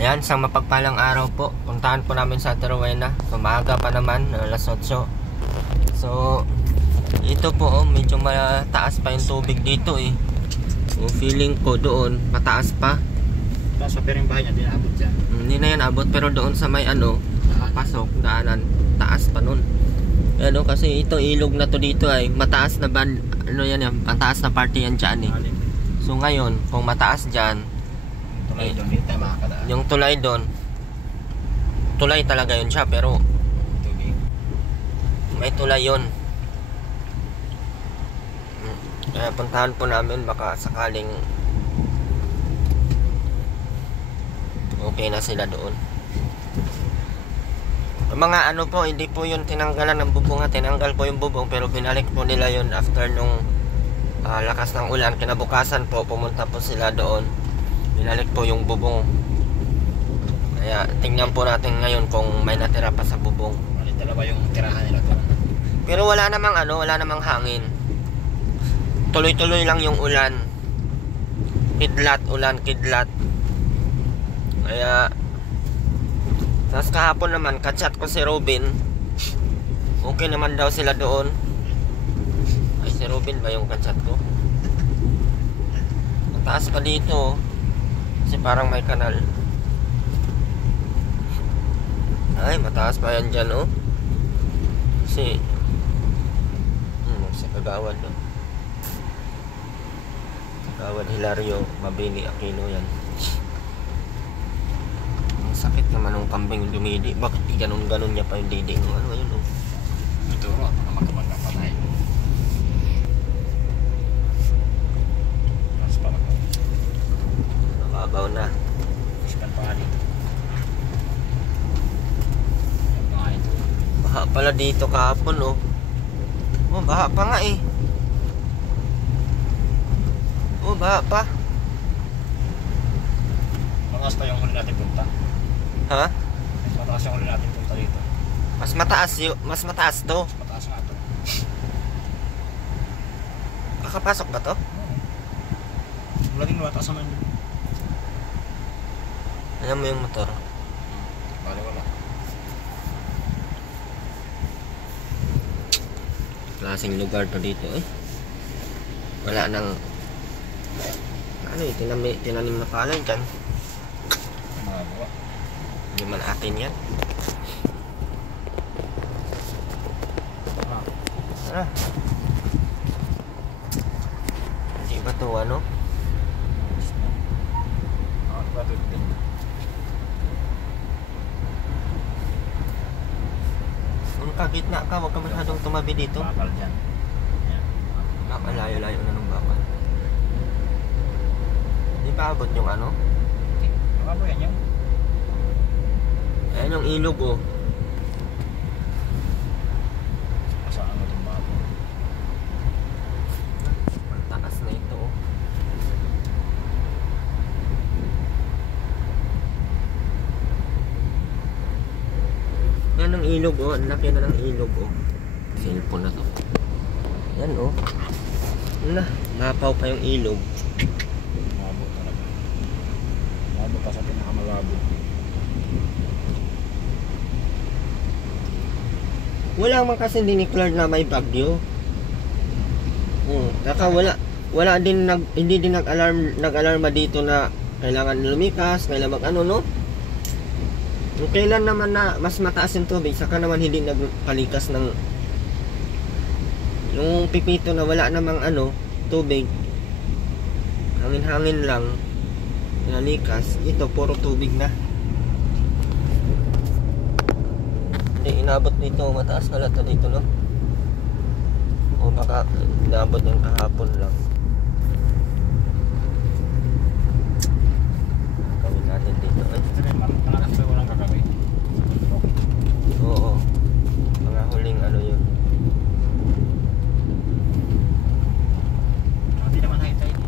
Ayan, isang mapagpalang araw po. Puntahan po namin sa Teruena. Umaga pa naman, alas 8. So, ito po, medyo mataas pa yung tubig dito eh. So, feeling ko doon, mataas pa. Taas pa pero yung bahay niya, di naabot dyan. Hindi na yan abot, pero doon sa may pasok, daanan, taas pa nun. Ano, kasi itong ilog na to dito ay mataas na ban, yan, mataas na party yan dyan eh. So ngayon, kung mataas dyan, Tulay doon, hindi tayo makakadaan. yung tulay doon, tulay talaga yun siya, pero Tubig. may tulay yun. Kaya puntahan po namin, baka sakaling okay na sila doon. Yung mga ano po, hindi po yun tinanggalan ng bubong, tinanggal po yung bubong, pero binalik po nila yun after nung lakas ng ulan. Kinabukasan po, pumunta po sila doon, binalik po yung bubong. Kaya tingnan po natin ngayon kung may natira pa sa bubong. Mali talaga yung tirahan nila doon. Pero wala namang hangin. Tuloy-tuloy lang yung ulan. Kidlat, ulan, kidlat. Kaya tapos kahapon naman, kachat ko si Robin. Okay naman daw sila doon. Ay, si Robin ba yung kachat ko? Mataas pa dito. Kasi parang may kanal. Ay, mataas pa yan dyan, oh. Kasi sa Kagawad, no? Kagawad, Hilario, Mabini, Aquino, yan. Sakit naman ng kambing dumidi. Bakit ganun-ganun niya pa yung didi? Ano yun, oh? Ito, baka magkabang pa tayo. Mas pa lang. Nababaw na. Ispan pa nga dito. Yan pa nga ito. Baha pala dito kahapon, oh. Oh, baha pa nga eh. Oh, baha pa. Mataas pa yung huli natin punta. Ha? Mas mataas yung huli natin punta dito. Mas mataas to. Mas mataas nga ito. Makapasok ba to? Wala din mataas naman yun. Alam mo yung motor? Bali wala. Klaseng lugar to dito eh. Wala nang ano eh, tinanim na palay dyan. Mga buwa. Hindi man atin yan. Tara. Hindi ba to ano? Diba ito din? Kung kagitna ka, huwag ka masyadong tumabi dito. Bakal dyan. Yan. Layo-layo na ng bakal. Hindi pa abot yung ano? Baka po yan yung Ayan yung ilog, oh. kasaan mo itong babo. Ang taas na ito, oh. Yan ang ilog, oh. Ang laki na ng ilog, oh. Cellphone na to. Yan, oh. Wala, napaw pa yung ilog. Malabo talaga. Malabo pa sa pinakamalabo. Wala man kasi dineclare na may bagyo. Saka wala din hindi din nag-alarma dito na kailangan lumikas, kailangan ano, no? Kung kailan naman na mas mataas yung tubig, saka naman hindi nagpalikas ng yung pipito na wala namang ano, tubig. Hangin-hangin lang. Nalikas, ito puro tubig na. Hindi inabot dito, mataas pala ito dito, no? O baka inabot yung kahapon lang. Gawin natin dito. Ay, Malakas ba walang gagawin? oo. Mga huling ano yun. Hindi naman high tide.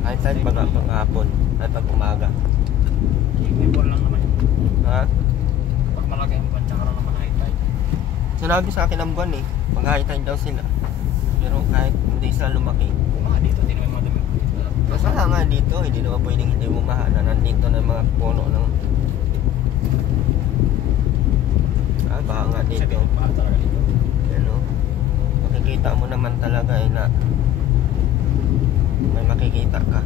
Ay, tayo paghapon. Ay, pag umaga. May ball lang naman yun. Ha? Pag malaki ang buwan, tsaka lang naman high tide. Sinabi sa akin ng buwan eh. Mag-high tide daw sila. Pero kahit hindi sila lumaki. Mga dito, hindi naman madami. Masaya nga dito, hindi naman pwedeng hindi mo mahala. Nandito na yung mga puno ng... baka nga dito. Sabi, mahal talaga dito. Yan o. Makikita mo naman talaga na may makikita ka.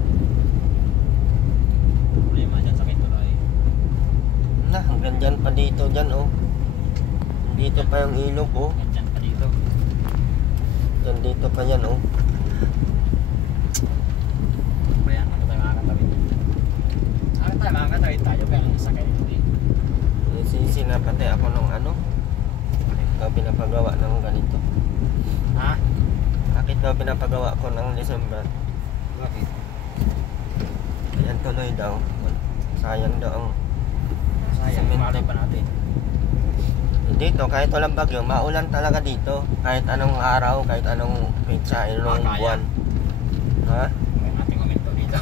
Problema dyan sa may tulay. Hanggang dyan pa dito, dyan o. Dito pa yung ilog o. Dyan pa dito. Dyan dito pa yan o. Bayan, ako tayo makakatawid. Ako tayo makakatawid tayo, kaya ang isa kayo dito. Sinapate ako nung ano. Ikaw pinapagawa ng ganito. Ha? Bakit daw pinapagawa ko ng December? Bakit? Ayan tuloy daw. Sayang daw ang Sayang, Semento. malay pa natin. dito. Kahit walang bagyo, maulan talaga dito. Kahit anong araw, kahit anong petsa, anong Kaya. buwan. Ha? Kaya natin huminto dito.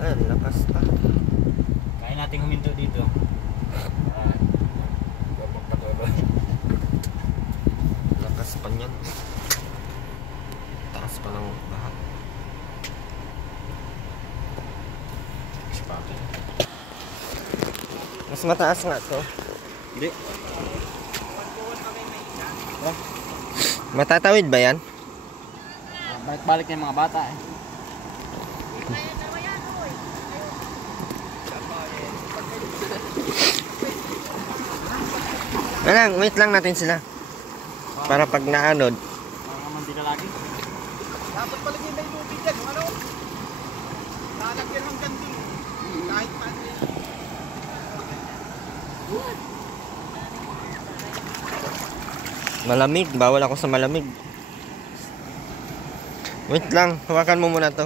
Ayun, lakas pa. Kaya natin huminto dito. Huwag magpatuloy. Lakas pa niyan. Taas pa ng baha. Spotted. Mas mataas nga to. Hindi. Matatawid ba yan? Balik-balik na yung mga bata eh. Alang, wait lang natin sila. Para pag naanod. Parang naman di na lagi. Dapat pala yung may lubid yan, ano? Lalagyan ng ganding. Kahit paano yan. Malamig, bawal ako sa malamig. Wait lang, hawakan mo muna to.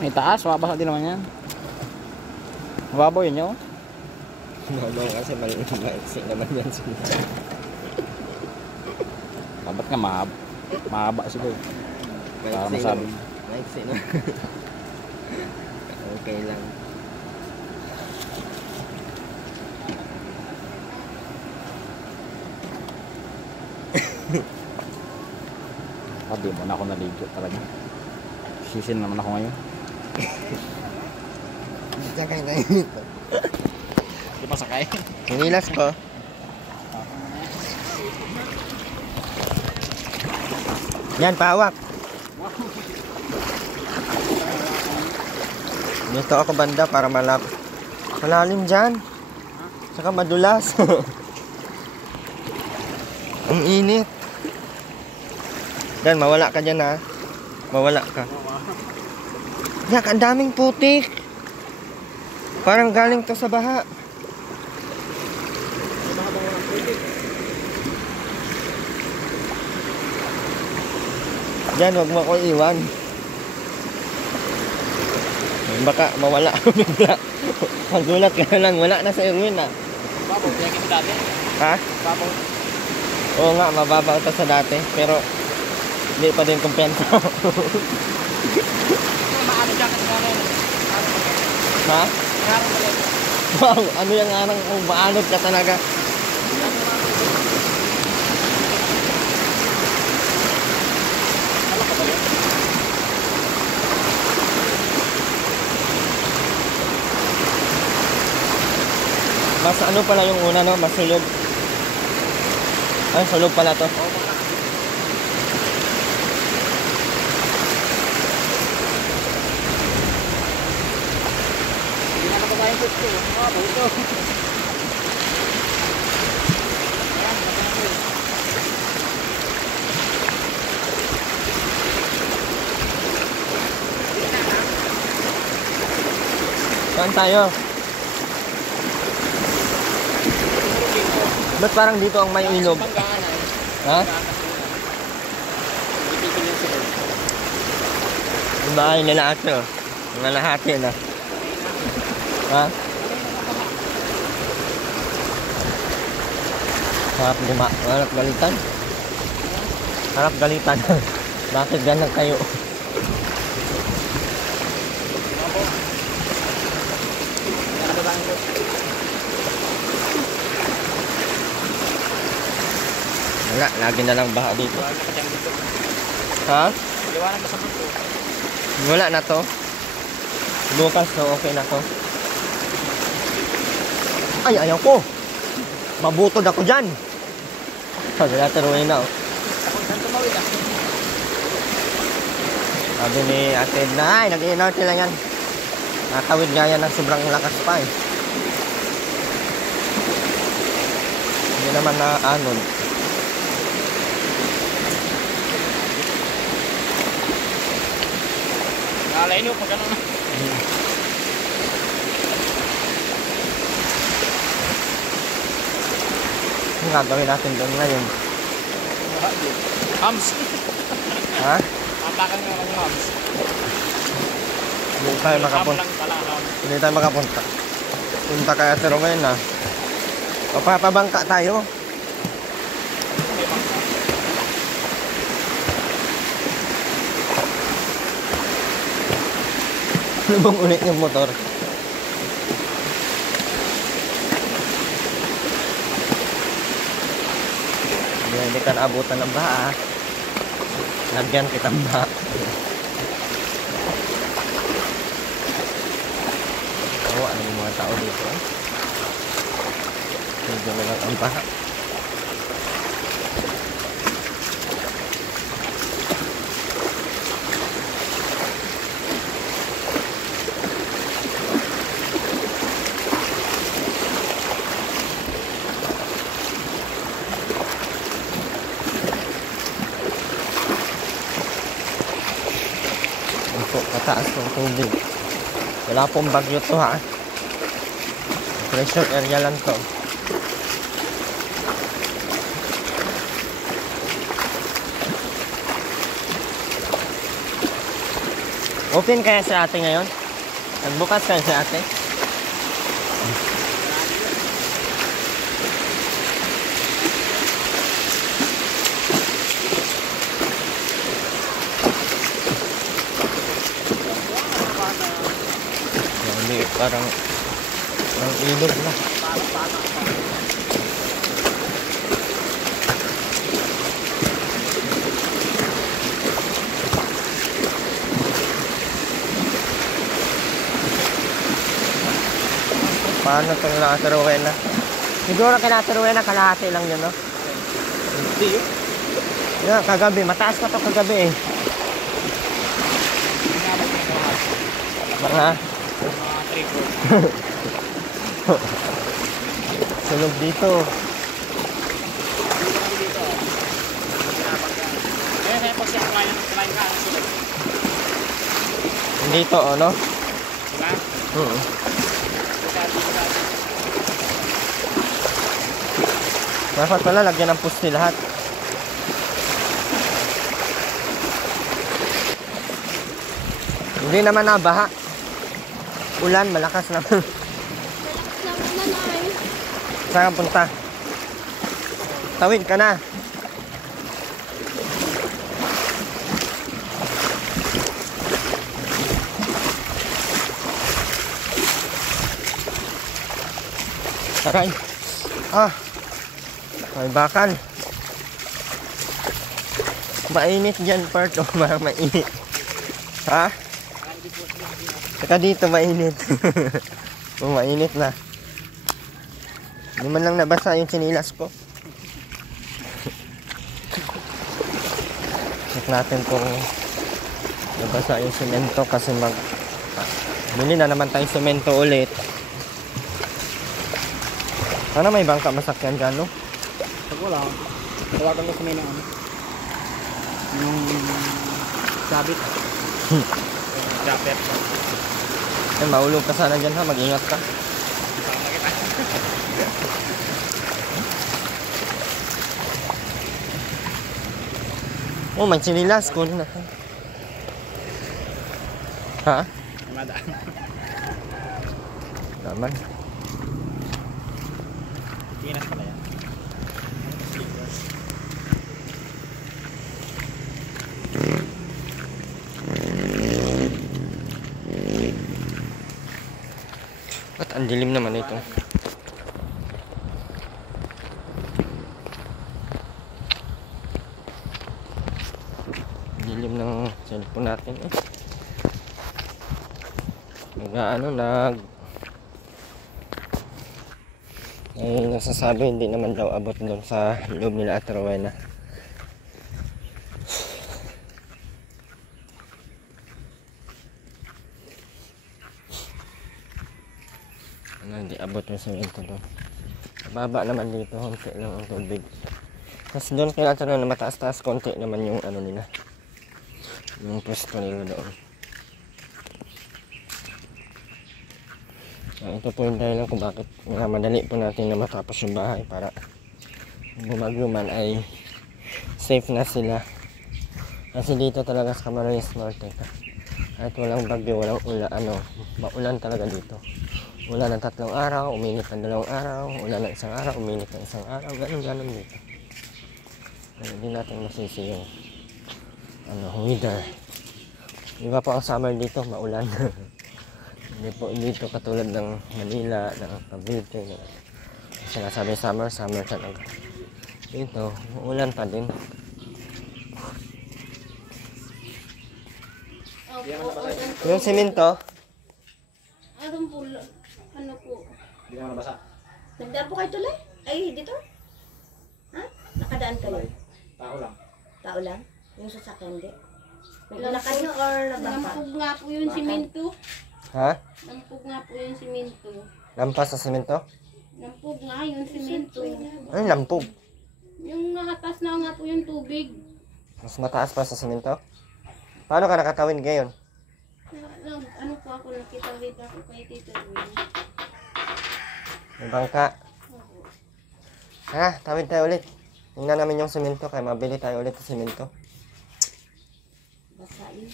May taas, mabasa din naman yan. Mababaw yun yun. Mabaw kasi maiksi naman yan sila. Dapat nga mahaba siguro. Para masabi. Maiksi na. Okay lang. Di mo na ako naligo talaga. Sisin naman ako ngayon. Sakay na yun ito. Di pa sakay? Hinilas ko. Yan, pahawak. Dito ako banda para malalim dyan. Saka madulas. Ang init. Dan, mawala ka dyan ha. Mawala ka. Yak, ang daming putik. Parang galing to sa baha. Diyan, wag mo ako iwan. Baka mawala ako bigla. Magulat ka na lang, wala na sa Erwin ah. Babaw, kaya kita dati. Ha? Babaw. Oo nga, mababaw to sa dati. Pero, hindi pa din kumpensa. Maano dyan kasi gano'n. Ha? Gano'n pala. Wow, ano yung anang kung maanod ka talaga. Mas ano pala yung una no, mas sulog. Ay, sulog pala to. Hindi na nababayan ko ito. Babaw ito. Ayan, maganda ko eh. Saan tayo? Ba't parang dito ang may ilog? Banggaan ay. Ha? Itigil yung siguro. Yung bahay nila ato. Mga lahati na. Ha? Harap harap galitan. Harap galitan. Bakit ganang kayo? Nababayan ko. Wala, lagi na lang baha dito. Wala ka dyan dito. Ha? Liwanag ka sa mundo. Wala na to. Bukas to, okay na to. Ay, ayaw ko. Mabutod ako dyan. Sabi natin, ruin na. Oh. Ako saan tumawid ah. Sabi ni Ate na, ay, nag-i-inart sila yan. Nakawid nga yan ng sobrang lakas pa eh. Hindi naman na anod. Nakalain nyo pag ano na. Ang gagawin natin doon ngayon? Hams. Ha? Apakan nga ng hams. Hindi tayo makapunta. Ham lang pala, hams. Hindi tayo makapunta. Punta kaya Ate Rowen na. Papabangka tayo. Hindi bang Lubong ulit yung motor. Hindi ka naabutan ng baha. Lagyan kitang baha. Oo, ano yung mga tao dito? Medyo na lang ang baha. Pataas ng tubig. Wala pong bagyo to ha. Pressure area lang to. Open kaya si ate ngayon? Nagbukas kaya si ate? Hindi, parang ilog na. Paano itong Ate Rowena? Siguro kina Ate Rowena, kalahati lang yun, no? hindi yun. Yeah, kagabi. Mataas pa to kagabi eh. Mga 3-4. sunog dito. Kaya pag siya kumain ka, sunog. Dito, no? Diba? Dapat pala lagyan ng pusti lahat. Hindi naman nabaha. Ulan, malakas naman. Malakas lang ulan ay. Saan ka punta? Tawid ka na. Aray. Ah. May bakal. Mainit dyan, part. O, mainit. Ha? Saka dito, mainit. O, mainit na. Hindi man lang nabasa yung sinilas ko. Check natin kung nabasa yung semento kasi bili na naman tayo semento ulit. Sana may bangka masakyan dyan, no? Pag wala, tawagan mo kami ng ano. Yung sabit. Japet. Eh, maulog ka sana dyan ha, mag-ingat ka. Sama kita. Oh, may sinilas. Kunin natin. Ha? Madaan. Naman. Pinas pala yan. At ang dilim naman ito. Dilim ng cellphone natin eh. Ay nagsasabi hindi naman daw abot doon sa loob nila at Rowena. Hindi abot yung semento doon. Mababa naman dito, konti lang ang tubig. Tapos doon kaya na mataas-taas, konti naman yung ano nila, yung pwesto nila doon. So, ito po yung dahilan kung bakit madali po natin na matapos yung bahay para bumagyo man ay safe na sila. Kasi dito talaga sa Camarines Norte, kahit walang bagyo, walang maulan talaga dito. Ulan ng 3 araw, uminit ng 2 araw, ulan ng 1 araw, uminit ng 1 araw, ganun dito. Hindi natin masisi yung weather. Iba po ang summer dito, maulan. Hindi po dito katulad ng Manila, ng Cavite. Sinasabi summer talaga. Dito, ulan pa din. Yung semento, Ano po? Hindi naman nabasa. Nagdaan po kayo tuloy? Ay, dito? Ha? Nakadaan kayo? Tao lang. Tao lang? Yung sasakyan, hindi? Naglakad nyo or nabangka? Lampog nga po yung simento. ha? Lampog nga po yung simento. Lampas sa semento? Lampog nga yung simento. Ano lampog? Yung nakatas na nga po yung tubig. Mas mataas pa sa semento? Paano ka nakatawid ngayon? Ano po ako, nakita ulit ako kay Tito Ruin. May bangka. Ha, tawid tayo ulit. Tingnan namin yung semento kaya mabili tayo ulit sa semento. Basa yun.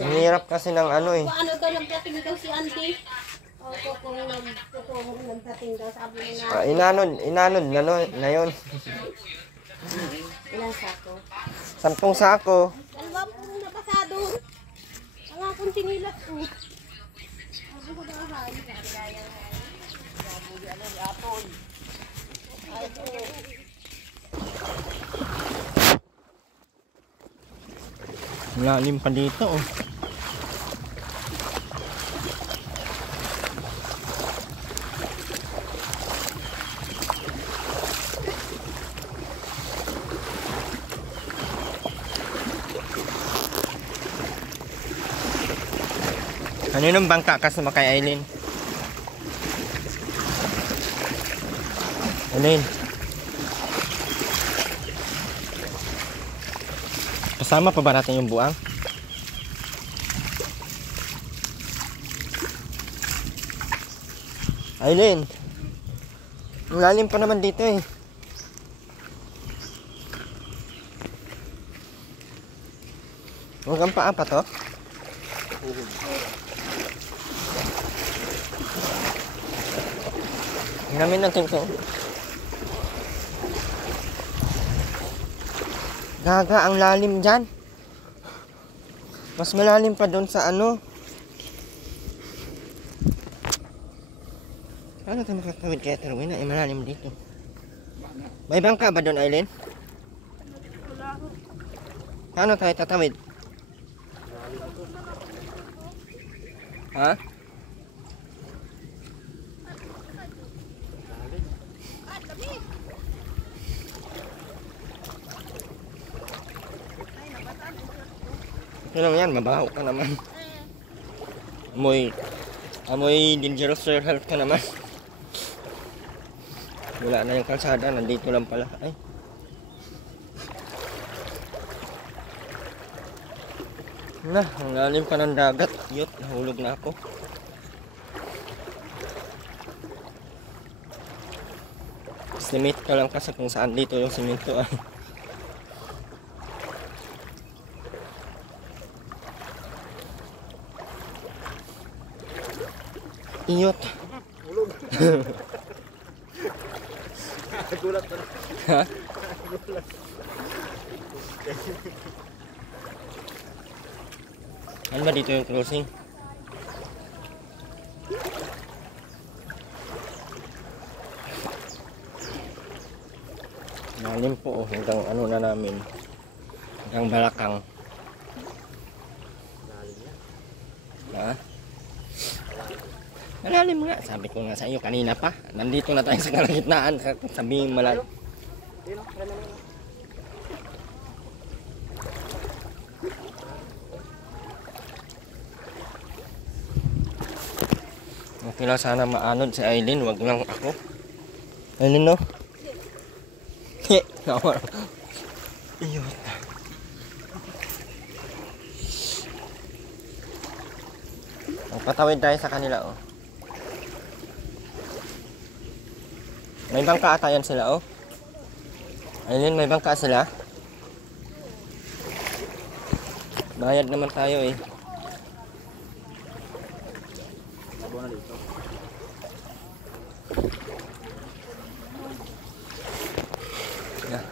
Ang hirap kasi ng ano eh. Paano ka nagdating daw si Auntie? Opo, kung nagdating daw, sabi mo na, Inanod na yun. ilang sako? 10 sako. Dalawa po napasado. Ang akong sinilat ko. Ako ko bahay. Lalim pa dito oh. Kaninong bangka ka sumakay, Aileen? Aileen? Kasama pa ba natin yung buang? Aileen? Ang lalim pa naman dito eh. Huwag paa pa to? Hinamin natin to. Gaga, ang lalim dyan. Mas malalim pa doon sa ano. Paano tayo makatawid kaya Terwin? Ay malalim dito. May bangka ba doon, Aileen? Paano tayo tatawid? Ha? Ito lang yan, mabaho ka naman. Amoy dangerous to your health ka naman. Wala na yung kalsada, nandito lang pala. Ay. Na, ang lalim pa ng dagat. Yut, nahulog na ako. Estimate ka lang kasi kung saan dito yung simento ay. Iyot. Gulat na. Ha? Gulat. Ano ba dito yung crossing? Lalim po oh, hanggang ano na namin. Ang balakang. Ha? Malalim nga. Sabi ko nga sa iyo kanina pa. Nandito na tayo sa kalagitnaan. Sabihin malalim. Okay lang sana maanod si Aileen. Wag lang ako. Aileen no? Nawar. Iyot. Patawid tayo sa kanila oh. May bangka ata yan sila oh. Ayun, may bangka sila. Bayad naman tayo eh. Labo na dito. Yeah.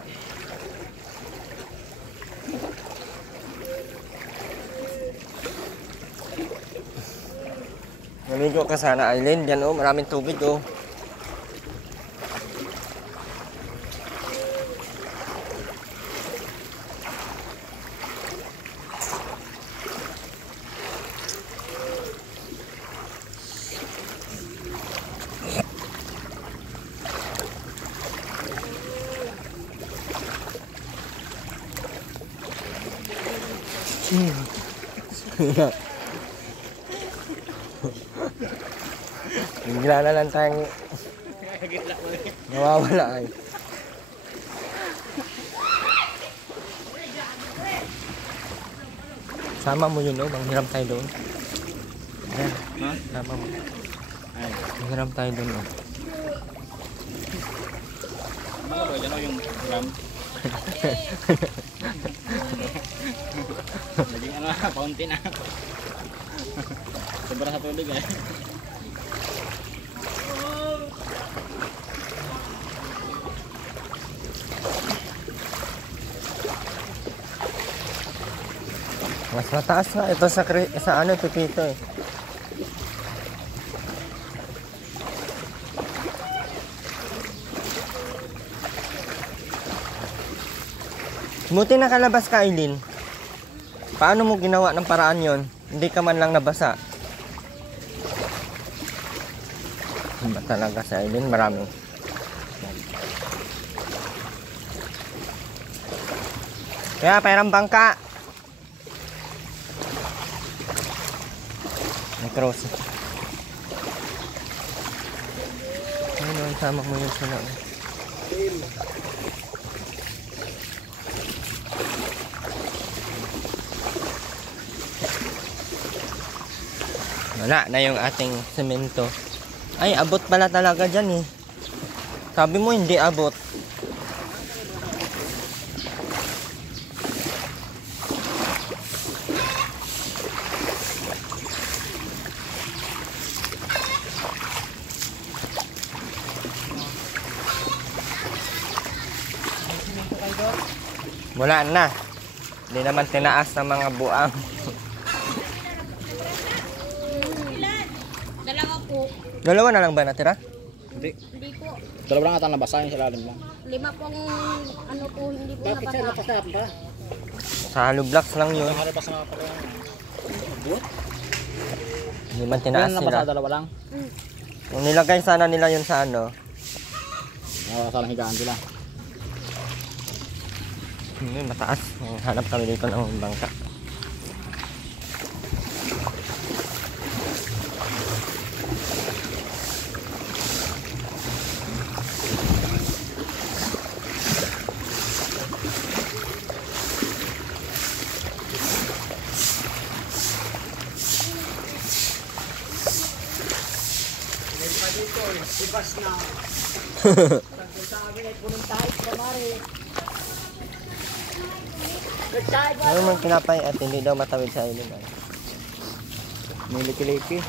Naligo ka sana Aileen. Yan oh, maraming tubig oh. Bigla na lang tayong nawawala ay. Sama mo yun, no? Manghiram tayo doon. Ayan, Ha? sama mo. Ay. Manghiram tayo doon, no? Ano ba dyan yung ram? Naging ano, fountain na. Sobrang sa tubig eh. Mas mataas nga ito sa ano, Pipito eh. Buti nakalabas ka, Aileen. Paano mo ginawa ng paraan yon? Hindi ka man lang nabasa. Ba talaga sa Aileen? Marami. Kaya, perang bangka. May cross. Ayun, sama mo yun sila. Wala na yung ating semento. Ay, abot pala talaga dyan eh. Sabi mo hindi abot. Wala na. Hindi naman tinaas ng mga buang. Dalawa po. Dalawa na lang ba natira? Hindi. Hindi po. Dalawa lang ata nabasa yung silalim lang. 5 pong ano po hindi po nabasa. ba? Sa hollow blocks lang yun. Ang haripas na pala. Hindi man tinaas Nabasa sila. dalawa lang. Kung nilagay sana nila yun sa ano. Nabasa lang higaan sila. Mataas. Hanap kami dito ng bangka. Ano man kinapay at hindi daw matawid sa ilog. May liki-liki.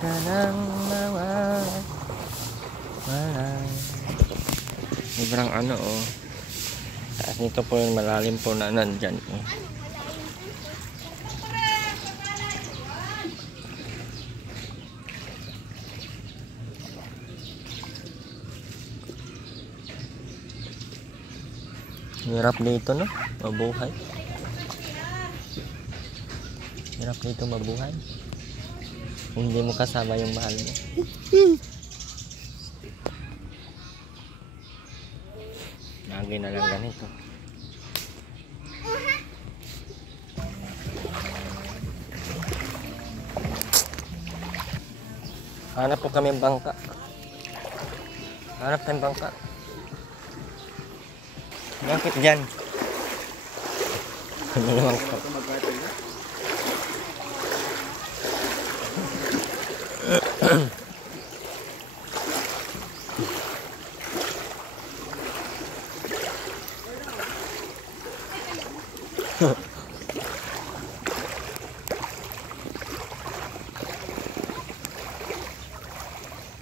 Ka nang mawala. Sobrang ano oh. At nito po yung malalim po na nandyan oh. Hirap dito, no? Mabuhay. Hirap dito mabuhay. Kung hindi mo kasama yung mahal mo. Lagi na lang ganito. Hanap po kami ng bangka. Hanap tayong bangka. Bakit dyan? Ano naman ka?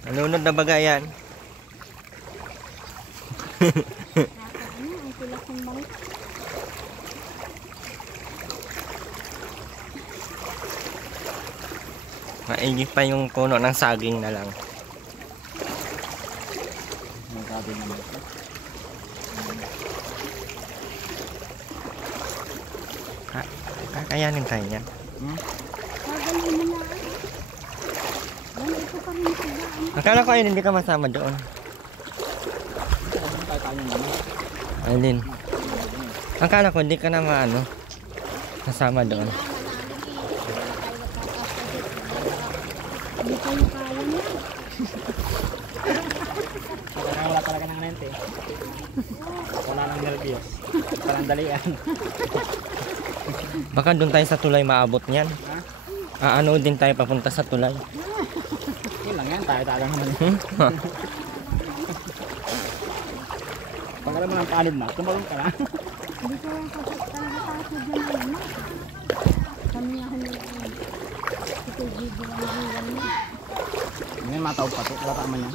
Nalunod na baga yan? Ang tulak ng bangka. Maigi pa yung puno ng saging na lang. Ang sabi naman. Kakayanin tayo yan. Gagalhin mo na. Yan, ito pa rin sa daan. Akala ko ayun, hindi ka masama doon. Tayo naman. Ayun. Akala ko hindi ka na maano. Kasama doon. Hindi kayo kaya niya. Wala talaga ng nente. Wala nang nervyos. Parang dalian. Baka doon tayo sa tulay maabot niyan. Ano din tayo papunta sa tulay. Yun lang yan, tayo-tayo naman. Pag alam mo ng palid na, tumalong ka na. Hindi ko lang kapag talaga taas na dyan na naman. Kami nga hanggang ito video lang hanggang niya. Ngayon matawag pa ito, wala tama niya.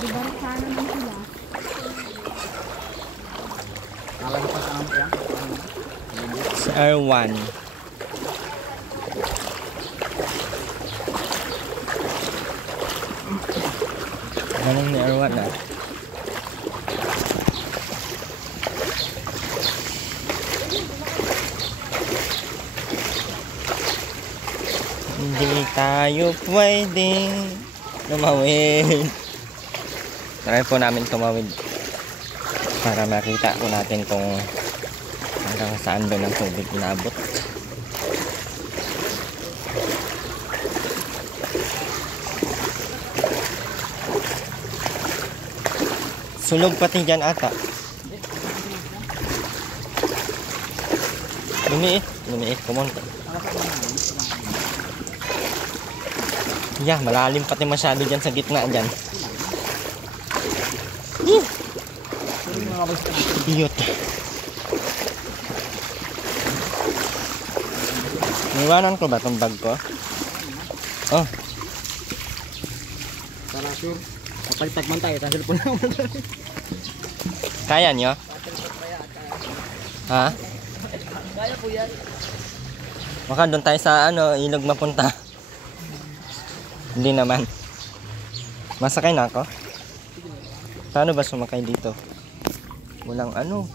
Di ba sana naman sila? Nalagay pa sa ampo yan. Sa R1. Anong ni R1 na? Hindi tayo pwede tumawid. Try po namin tumawid para makita po natin kung hanggang saan doon ang tubig inabot. Sulog pati dyan ata. Lumiit, kumunti. Yeah, malalim pati masyado dyan sa gitna dyan. Iyot. Niwanan ko ba itong bag ko? Oh. Para sure. Kapalitag man tayo, sa cellphone naman. Kaya nyo? Ha? Kaya po yan. Baka doon tayo sa ilog mapunta. Hindi naman. Masakay na ako? Paano ba sumakay dito? Walang ano.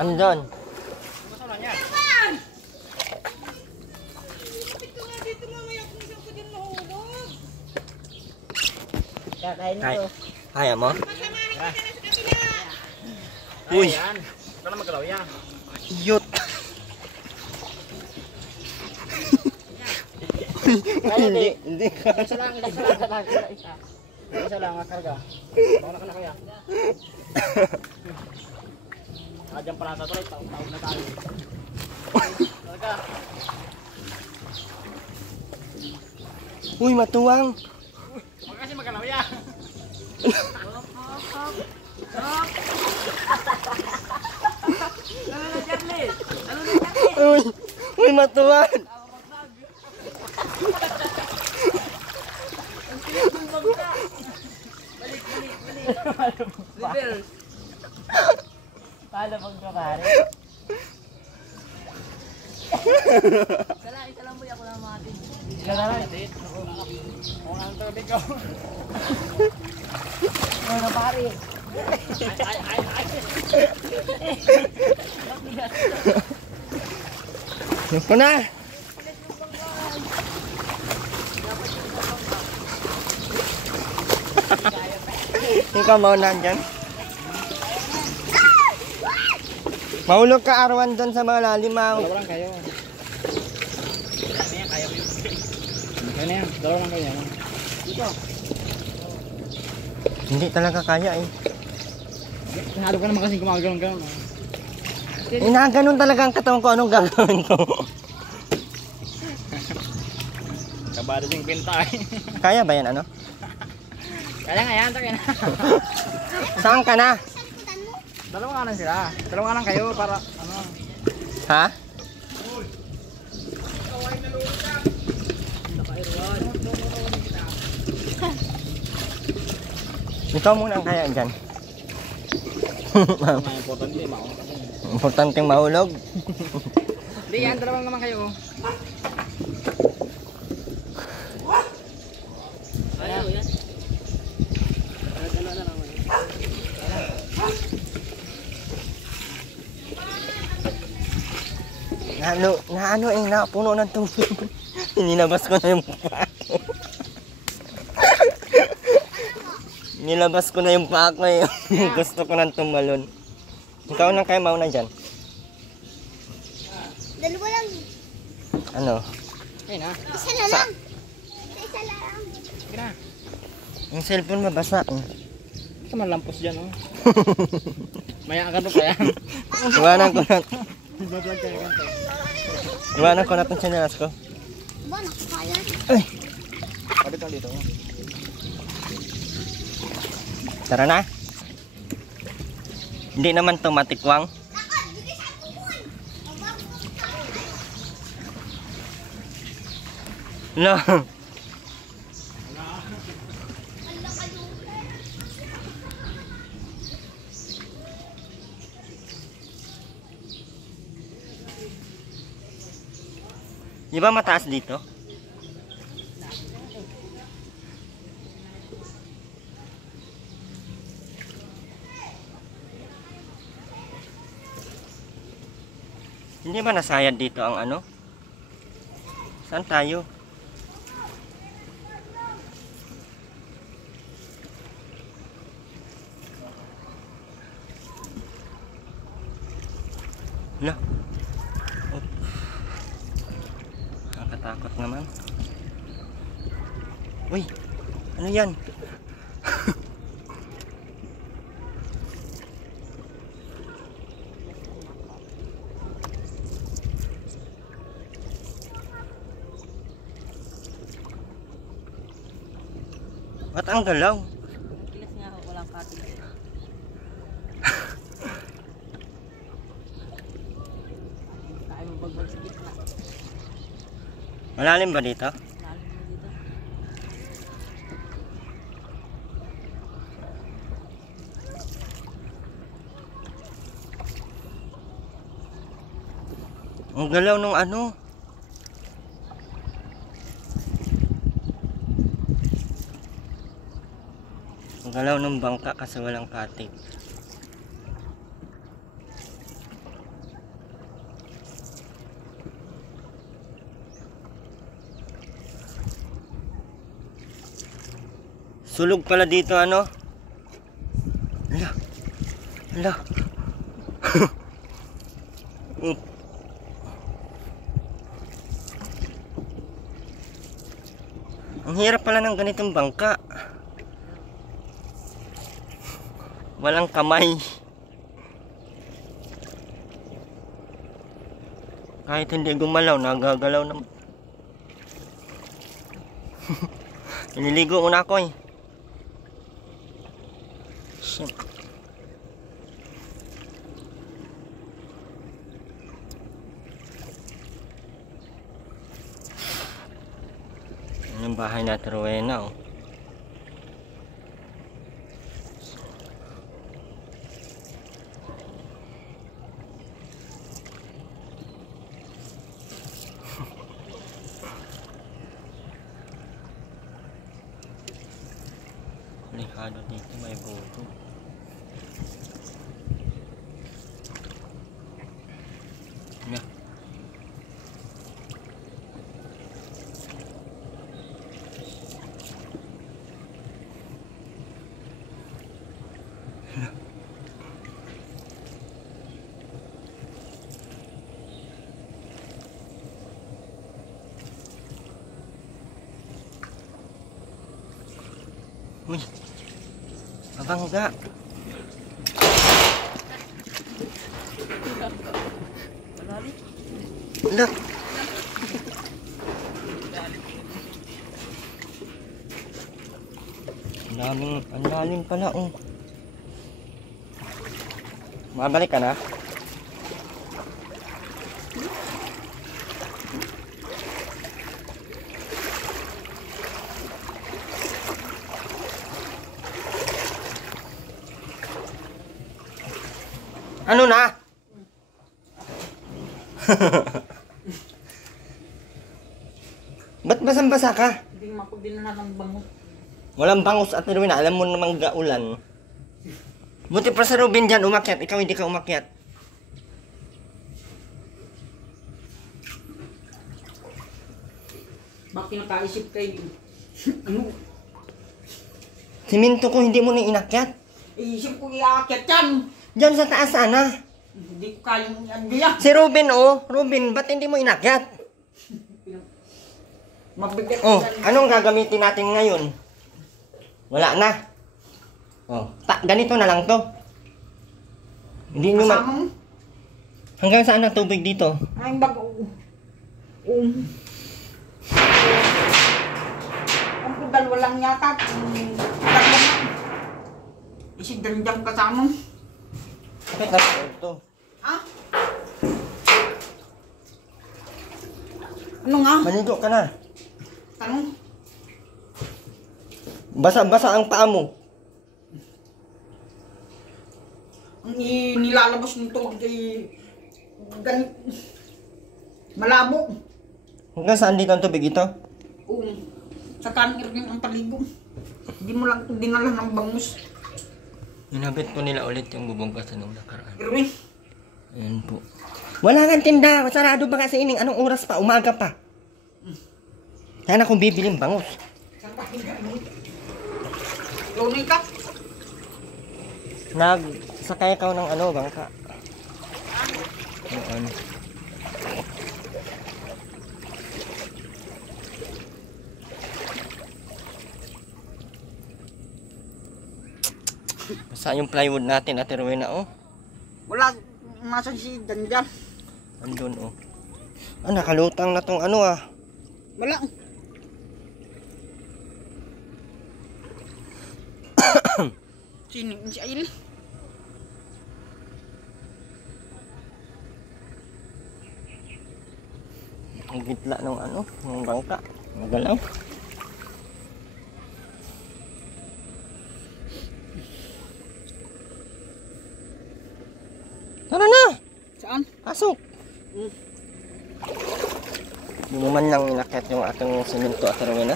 Andon. Kaya mo? Uy! Ikaw na magalaw yan. Iyot! Hindi ka. Isa lang. Isa lang, makarga. Baka na kaya. Diyan pala sa tuloy, taog na tayo. Karga. Uy, matuwang! Huwag kasi magalaw yan. Uy, matuwang! Paano magpapare? Isa lang boy, ako lang matin. Isa lang. Ako lang tubig ko. Ano pare? Gusto na! Ikaw mauna dyan. Mahulog ka arwan doon sa mga lalimaw. Dalawa lang kayo. Kaya kaya mo yung kaya na yan. Dalawa lang kayo. Dito. Hindi talaga kaya eh. Nahalo ka naman kasi gumagano'n-ganon. Inaganon talaga ang katawan ko. Anong gagawin ko? Kabado yung pinta eh. Kaya ba yan ano? Kaya nga yan. Kaya na. Saan ka na? Dalawa nga lang sila. Dalawa nga lang kayo para ano. Ha? Ikaw muna ang kaya dyan. Ang importante mauna. Importanteng mahulog. Hindi yan. Dalawa naman kayo. Ayaw yan. Dalawa na lang. Napuno ng tubig. Nilabas ko na yung paa ko. Nilabas ko na yung paa ko eh. Gusto ko nang tumalon. Ikaw nang kaya mauna dyan. Dalawa lang. Ano? Ayun na. Isa na lang. Isa lang. Sige na. Yung cellphone mabasa. Ito malampos dyan oh. Maya ka to pa yan. Iwanan ko na. Bablog kayo ganito. Iwanan ko na itong sinelas ko. Ba, nakakaya. Ay! Pwede dito. Tara na. Hindi naman to matikwang. No. Di ba mataas dito? Hindi ba nasayad dito ang ano? Saan tayo? Lah. Oh. Nakakatakot naman. Uy, ano yan? Ba't ang galaw? Kilas nga ako, walang cutting. Tayo magbagbag sa gitna. Malalim ba dito? Lalim mo dito. Ang galaw nung ano? Ang galaw ng bangka kasi walang katig. Sulog pala dito ano? Hala. Hala. Ang hirap pala ng ganitong bangka. Walang kamay. Kahit hindi gumalaw, nagagalaw naman. Nililigo muna ako eh. Shit. Yung bahay na Rowena oh. sigurado dito may bubong. Yeah. Uy, mabangga. Look. Ang lalim pala, oh. Mabalik ka na? Ano na? Ba't basang-basa ka? Hindi mapagdinahan ng bango. Walang bangus at Rowena, alam mo namang gaulan. Buti pa sa Ruben dyan, umakyat. Ikaw hindi ka umakyat. Bakit nakaisip kayo? Ano? Siminto ko, hindi mo na inakyat. Iisip ko iaakit yan. Diyan sa taas sana. Hindi ko kayang yan biyak. Si Ruben, oh. Ruben, ba't hindi mo inakyat? Mabigat Oh, yan. anong gagamitin natin ngayon? Wala na. Oh, ganito na lang to. Hindi nyo Kasama mo? Hanggang saan ang tubig dito? Ay, bago. Ang dalawa lang yata. Dalawa lang. Isig danjang kasama mo. Bakit napagod to? Ah? Ano nga? Maligo ka na. Tanong? Basa-basa ang paa mo. Ang nilalabas ng tubig ay ganit. Malabo. Hanggang saan dito ang tubig ito? Oo. Sa kanir yung ang paligo. Hindi mo lang dinala ng bangus. Inabit po nila ulit yung bubong kasi nung nakaraan. Irwin. Ayan po. Wala kang tinda. Sarado ba kasi ining? Anong oras pa? Umaga pa. Sana kung bibiling bangus. Saan pa hindi mo? Lunay ka? Nagsakay ka ng ano, bangka. Noon. Basta yung plywood natin, Ate Rowena, oh. Wala. Nasa si Danjan. Andun, oh. Ah, nakalutang na tong ano, ah. Wala. Sino si Ail? Ang gitla ng ano, ng bangka. Magalaw. Tara na! Saan? Pasok! Hindi mo man lang inakyat yung ating simento, Ate Rowena.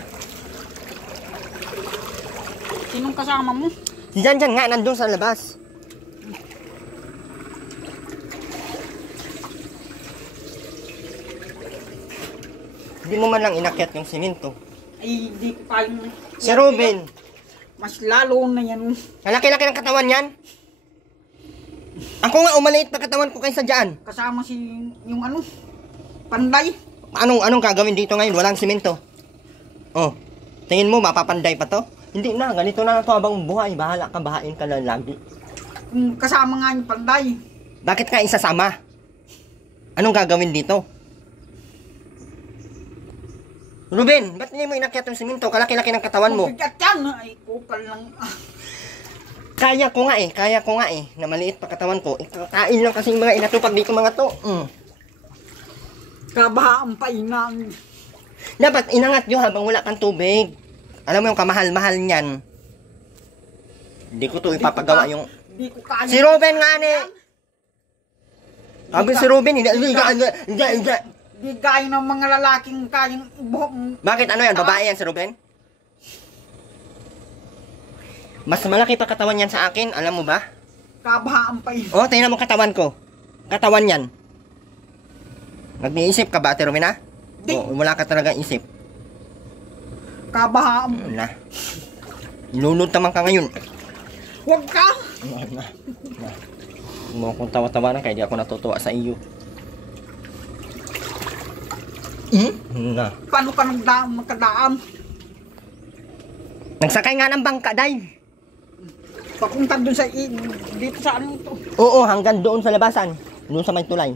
Sinong kasama mo? Diyan nga, nandun sa labas. Hindi mo man lang inakyat yung simento. Ay, di ko kayang... Si Ruben, Mas lalo na yan. malaki-laki ng katawan yan. Ako nga, umaliit pa katawan ko kaysa dyan. Kasama si... yung ano? Panday. Anong gagawin dito ngayon? Walang simento. Oh, tingin mo mapapanday pa to? Hindi na, ganito na to habang buhay. Bahala ka, bahain ka lang lagi. Kasama nga yung panday. Bakit ka isasama? Anong gagawin dito? Ruben, ba't hindi mo inakyat yung simento? Kalaki-laki ng katawan mo. Mabigat yan. Ay, kupal lang. Kaya ko nga eh, na maliit pa katawan ko. Kakain lang kasi yung mga inatupag dito mga to. Kabahaan pa inang. Dapat inangat nyo habang wala kang tubig. Alam mo yung kamahal-mahal niyan. Hindi ko to ipapagawa yung... Di ko kaya. Si Ruben nga ni! Sabi si Ruben, hindi. Di gaya ng mga lalaking kayang ibuhok. Bakit ano yan? Babae yan si Ruben? Mas malaki pa katawan yan sa akin, alam mo ba? Kabahaan pa yun. Oh, tingnan mo katawan ko. Katawan yan. Nag-iisip ka ba, Ate Romina? Di. O, wala ka talaga isip. Kabahaan. Na. Ilunod naman ka ngayon. Huwag ka. Na. Huwag mo akong tawa-tawa na kaya di ako natutuwa sa iyo. Na. Paano ka nakadaan? Nagsakay nga ng bangka, Day. Papunta dun sa dito sa ano to. Oo, hanggang doon sa labasan. Doon sa may tulay.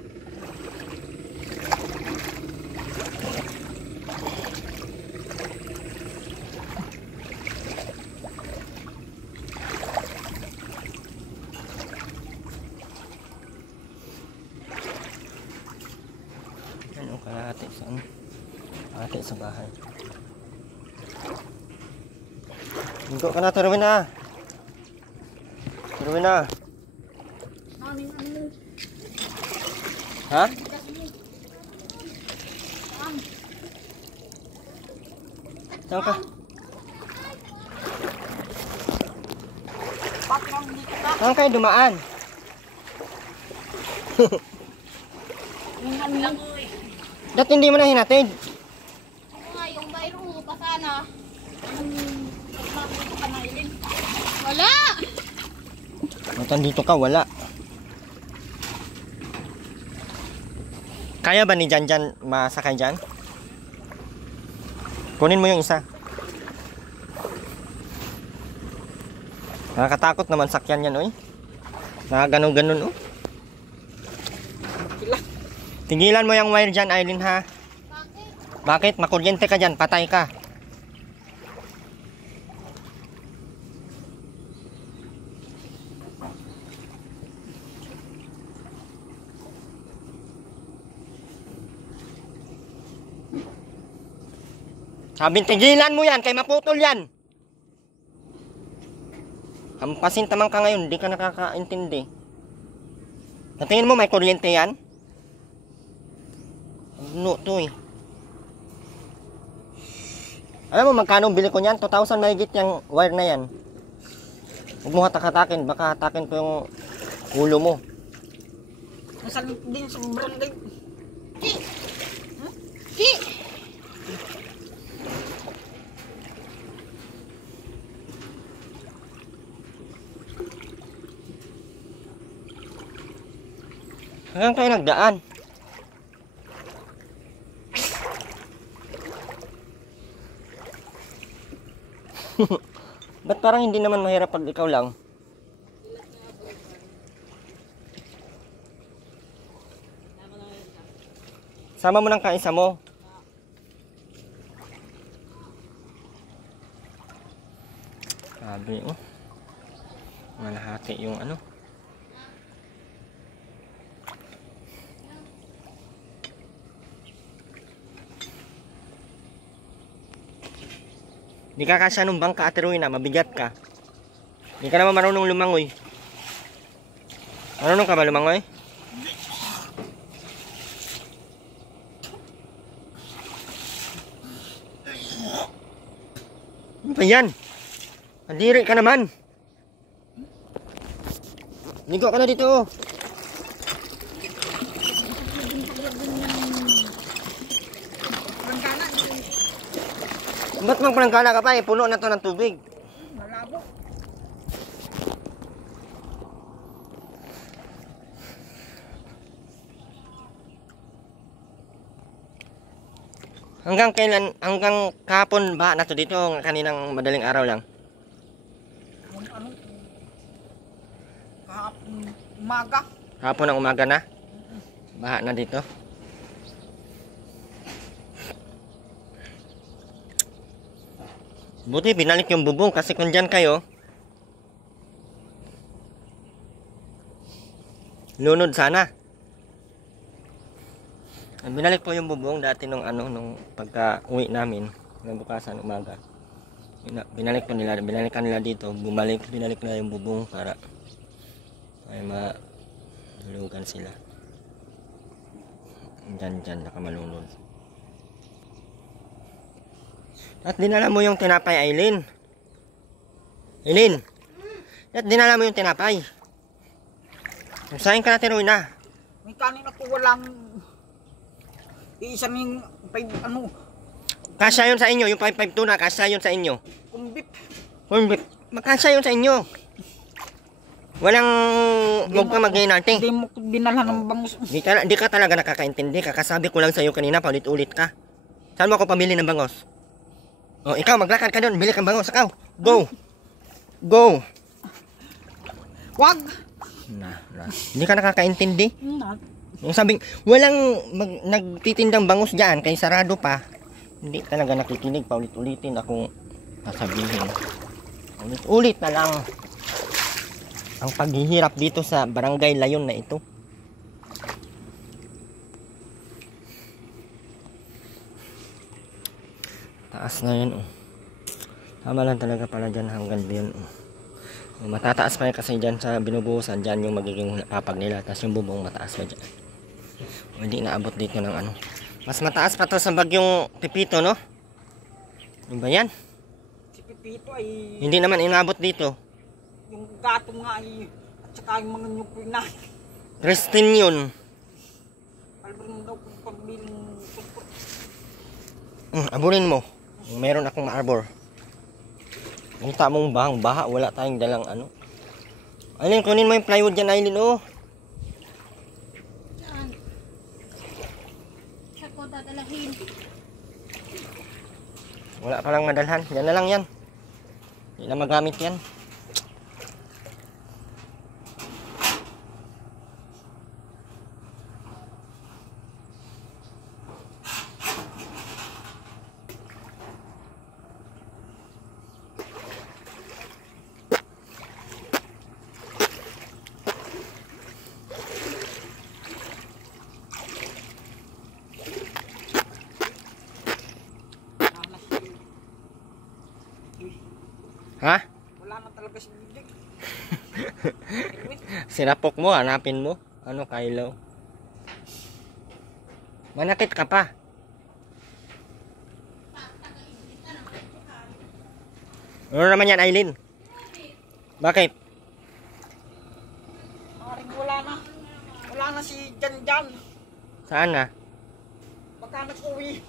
Ano kalahati sa ano? Kalahati sa bahay. Ligo ka na, Terwin na. Terwin na. Ha? Saan ka? Saan kayo dumaan? Dati hindi mo na hinatid. Ako nga, yung bayro mo pa sana. Wala! Dito ka, wala. Kaya ba ni Janjan masakay dyan? Kunin mo yung isa. Nakakatakot naman sakyan yan, oy. Nakaganon-ganon, oh. Tigilan mo yung wire dyan, Aileen, ha? Bakit? Makuryente ka dyan, patay ka. Sabi, tigilan mo yan, kay maputol yan. Hampasin tamang ka ngayon, hindi ka nakakaintindi. Natingin mo may kuryente yan? No, to eh. Alam mo magkano bili ko niyan? 2,000 mahigit yung wire na yan. Huwag mo hatak-hatakin, baka hatakin ko yung ulo mo. Nasaan din sa barangay. Ki! Ki! Hanggang kayo nagdaan. Ba't parang hindi naman mahirap pag ikaw lang? Sama mo ng kaisa mo. Sabi, oh. Malahati yung ano. Di ka kasya nung bangka, Ate Rowena, mabigat ka. Di ka naman marunong lumangoy. Marunong ka ba lumangoy? Ano ba yan? Andiri ka naman. Ligo ka na dito. Ba't magpalangkala ka pa eh? Puno na to ng tubig. Malabo. Hanggang kailan? Hanggang kahapon ba na to dito? Kaninang madaling araw lang? Ano? Kahapon umaga. Kahapon ng umaga na? Baha na dito? Buti binalik yung bubong kasi kung dyan kayo lunod sana. Binalik po yung bubong dati nung ano nung pagka uwi namin ng bukasan umaga. Binalik po nila, binalikan nila dito, binalik nila yung bubong para ay malulugan sila. Dyan nakamalunod. At dinala mo yung tinapay, Aileen. Aileen, At dinala mo yung tinapay. Sayang ka natin, Rowena. May kanina po walang isang yung ano, Kasya yun sa inyo, yung 5-5 tuna, kasya yun sa inyo. kumbip. Makasya yun sa inyo. Walang huwag ka mag-inarte. Hindi mo ko dinala ng bangus. Di ka talaga nakakaintindi. Kakasabi ko lang sa'yo kanina, paulit-ulit ka. Saan mo ako pamili ng bangos? O, ikaw, maglakad ka doon. Bili kang bangos. Ikaw, go. Go. Wag! Hindi ka nakakaintindi. Not. Yung sabing, walang nagtitindang bangus dyan, kay sarado pa. Hindi talaga nakikinig. Paulit-ulitin akong sasabihin. Ulit-ulit na lang ang paghihirap dito sa barangay Layon na ito. Taas na yun. Tama lang talaga pala dyan hanggang yun. Matataas pa yun kasi dyan sa binubuhusan. Dyan yung magiging papag nila. Tapos yung bubong mataas pa dyan. Hindi naabot dito ng ano. Mas mataas pa to sa bagyong Pipito, no? Ano ba yan? Si Pipito ay Hindi naman inabot dito. yung gato nga ay at saka yung mga nyukoy na. Christine yun. Albarin daw kung pagbiling pagpot. Aburin mo. Meron akong ma-arbor. Nakita mong bahang baha. Wala tayong dalang ano. Aileen, kunin mo yung plywood dyan, Aileen, oh. Saan? Sa ko dadalahin. Wala palang madalhan. Yan na lang yan. Hindi na magamit yan. Ha? Wala na talaga si Bilig. Sinapok mo, hanapin mo. Ano, Kylo? Manakit ka pa. Ano naman yan, Aileen? Bakit? Maring wala na. Wala na si Janjan. Saan na? Baka nag-uwi.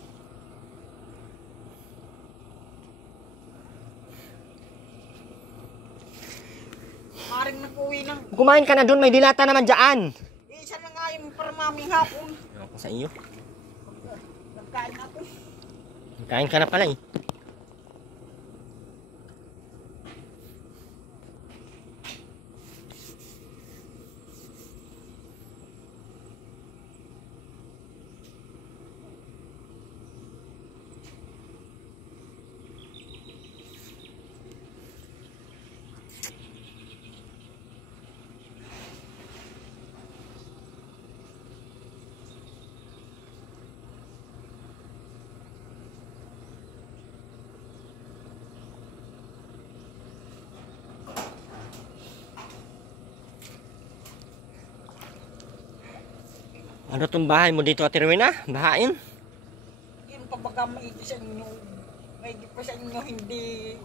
Maring nag-uwi ng Kumain ka na dun, may dilata naman dyan. isa na nga yung para maming hapon. Ako sa iyo. Nagkain natin. Kain ka na pala eh. Ano tong bahay mo dito, Ate Rowena? Bahain? Yung pabaga maigi sa inyo. Maigi pa sa inyo hindi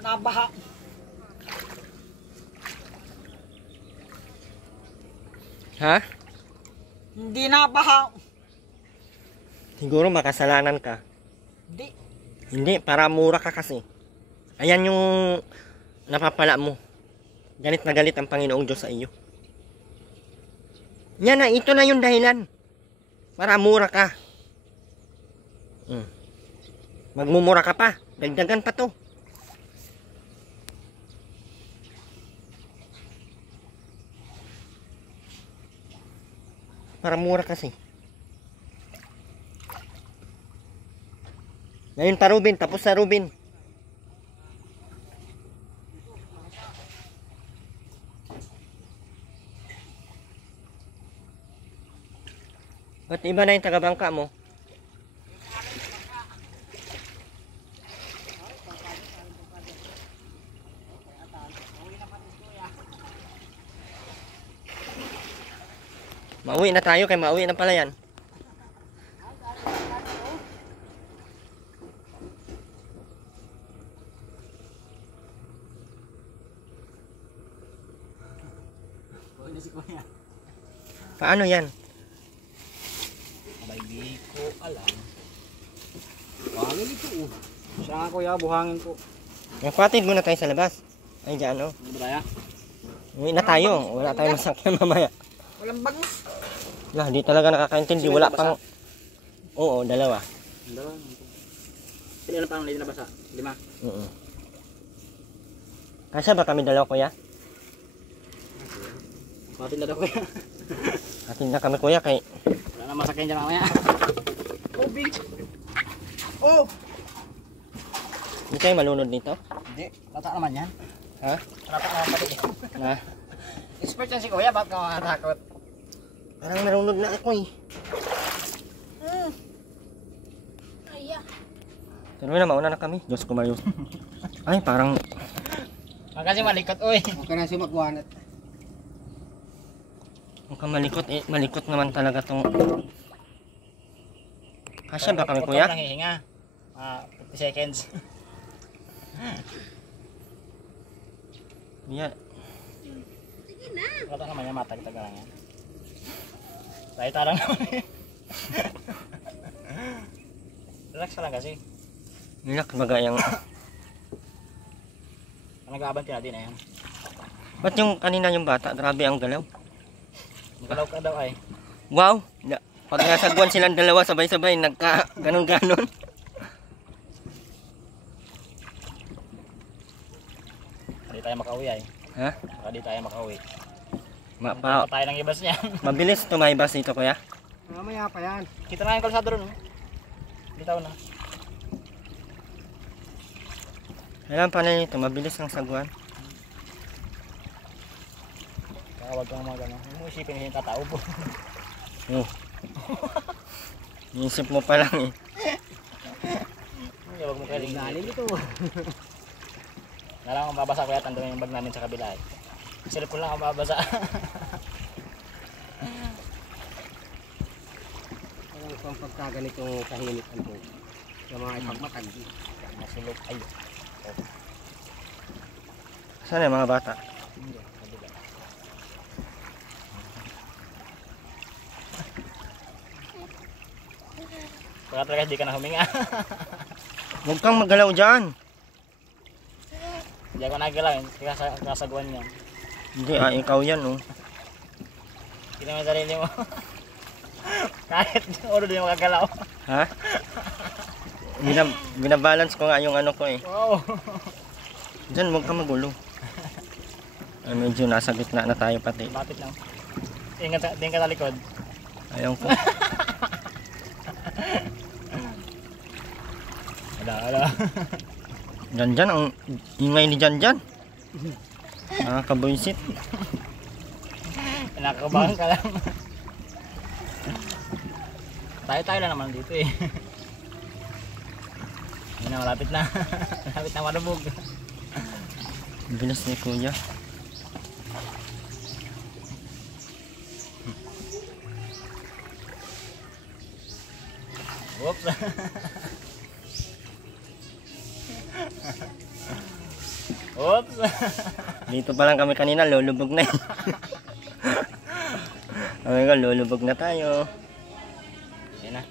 nabaha. Ha? Hindi nabaha. Siguro makasalanan ka. Hindi. Hindi, para mura ka kasi. Ayan yung napapala mo. Galit na galit ang Panginoong Diyos sa iyo. Yan na, ito na yung dahilan. Para mura ka. Magmumura ka pa. Dagdagan pa to. Para mura kasi. Ngayon pa, Ruben. Tapos na, Ruben. Ba't iba na yung taga-bangka mo? Mauwi na tayo, kay mauwi na pala yan. si Kuya. Paano yan? Abay, di ko alam. Buhangin ito Siya nga Kuya, buhangin ko. Magpatid muna tayo sa labas. Ay, dyan, oh. Ano ba tayo? Uwi na tayo. Wala tayong masakyan mamaya. Walang bangus. Lah, di talaga nakakaintindi. Wala pang... Oo, dalawa. Dalawa. Sino na parang hindi nabasa? 5. Oo. Kasya ba kami dalawa, kuya? Matin na daw Kuya. Atin na kami, kuya, kay... Wala na masakyan dyan mamaya. Oh, big. Oh! Hindi kayo malunod nito? Hindi, lata naman yan. Ha? Lata naman pati. Na? Expert yan si Kuya, bakit ka makatakot? Parang narunod na ako, eh. Aya. Pero na, mauna na kami. Diyos ko, Mario. Ay, parang... Huwag kasi malikot, uy. Huwag ka na sumakwanat. Mukhang malikot, eh. Malikot naman talaga tong... Kasya ba kami, Huwag kuya? ka lang hihinga. 50 seconds. Yeah. Lata naman yan, matag-tag lang yan. Tayo lang naman eh. Relax ka lang kasi. Nilak baga yung... Nag-aabanti natin eh. Ba't yung kanina yung bata? Grabe ang galaw. Magalaw ka daw ay. Wow! Pag nasagwan silang dalawa, sabay-sabay, nagka... ganon-ganon. Hindi tayo makauwi ay. Ha? Hindi tayo makauwi. Pa, Tayo ng ibas niyan. mabilis tumaybas dito, kuya. Mamaya pa yan. Kita na yung kalsado ron. Bitaw na. Alam pa na nito, mabilis ang sagwan. Huwag kang mga gano'n. Huwag mo isipin yung tatao po. Oh. Iisip mo pa lang, eh. Huwag mo kaling Galing ito. Nalang kung babasa ko yata yung bag namin sa kabila eh. Silip ko lang kung babasa. Ang pang pagkaganitong kahinitan po. Sa mga ipagmatag. Masulok. Ay. Saan yung mga bata? Kabila. Baka talaga hindi ka na huminga. Huwag kang magalaw dyan. Hindi ako nagalaw. Kasagwan niya. Hindi, ikaw yan, oh. Hindi naman sarili mo. Kahit ulo din makagalaw. Ha? Binabalance ko nga yung ano ko, eh. Wow. Diyan, huwag kang magulo. Ay, medyo nasa gitna na tayo pati. Lapit lang. Ingat din ka sa likod. Ayaw ko. Ala. Dyan, ang ingay ni Dyan. Nakakabuisit. Nakakabahan ka lang. Tayo lang naman dito eh. Yun na, malapit na. Malapit na marubog. Bilis ni kuya. Whoops. Oops. Dito pa lang kami kanina, lulubog na. Oh my God, lulubog na tayo. Yan na.